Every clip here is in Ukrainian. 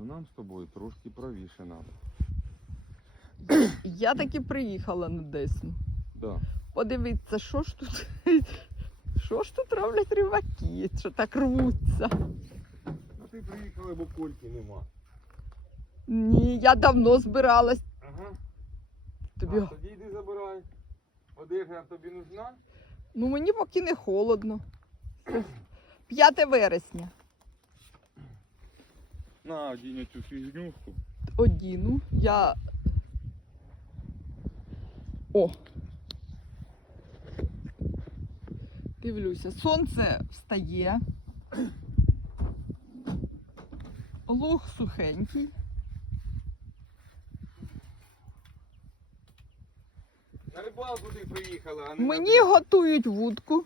Ну нам з тобою трошки правіше треба. Я таки приїхала на Десну. Да. Подивіться, що ж тут. Що ж тут роблять рибаки, що так рвуться? А ти приїхала, бо кольки нема. Ні, я давно збиралась. Ага. Тобі... А, тоді йди забирай. Одежа тобі нужна? Ну мені поки не холодно. 5 вересня. На, одінь цю фігнюшку. Одіну. Я. О. Дивлюся, сонце встає. Луг сухенький. На рибалку ти приїхала, а не Мені на... готують вудку.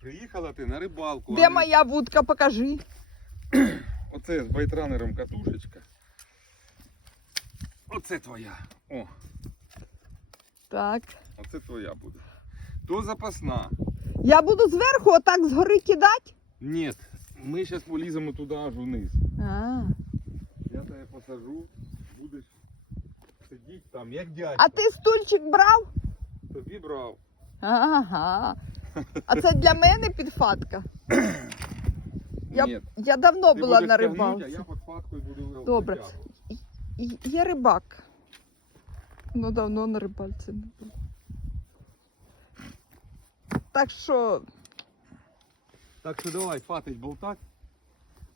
Приїхала ти на рибалку. Де а не- моя вудка, покажи. Оце з байтранером катушечка. Оце твоя. О, Так. оце твоя буде. То запасна. Я буду зверху отак згори кидати. Ні, ми зараз поліземо туди аж вниз. А, Я тебе посажу, будеш сидіти там, як дядько. а ти стульчик брав? Тобі брав. Ага. А це для мене підфатка. Я, Ні, я давно ти була будеш на тягнути, рибалці. А я під фаткою буду Добре. витягувати. І- Я рибак. Ну давно на рибальці не була. Так що Так що давай, фатить болтать.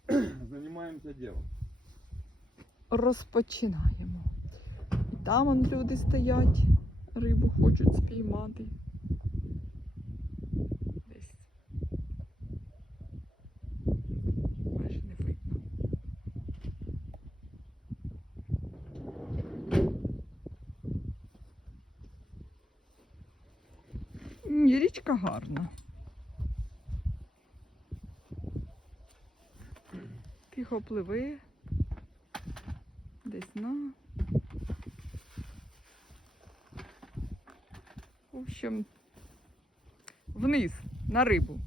Займаємося ділом. розпочинаємо. І там он люди стоять, рибу хочуть спіймати. Десь. Майже не видно. Ні, річка гарна. Тихо пливе. Десь на. В общем, вниз, на рибу.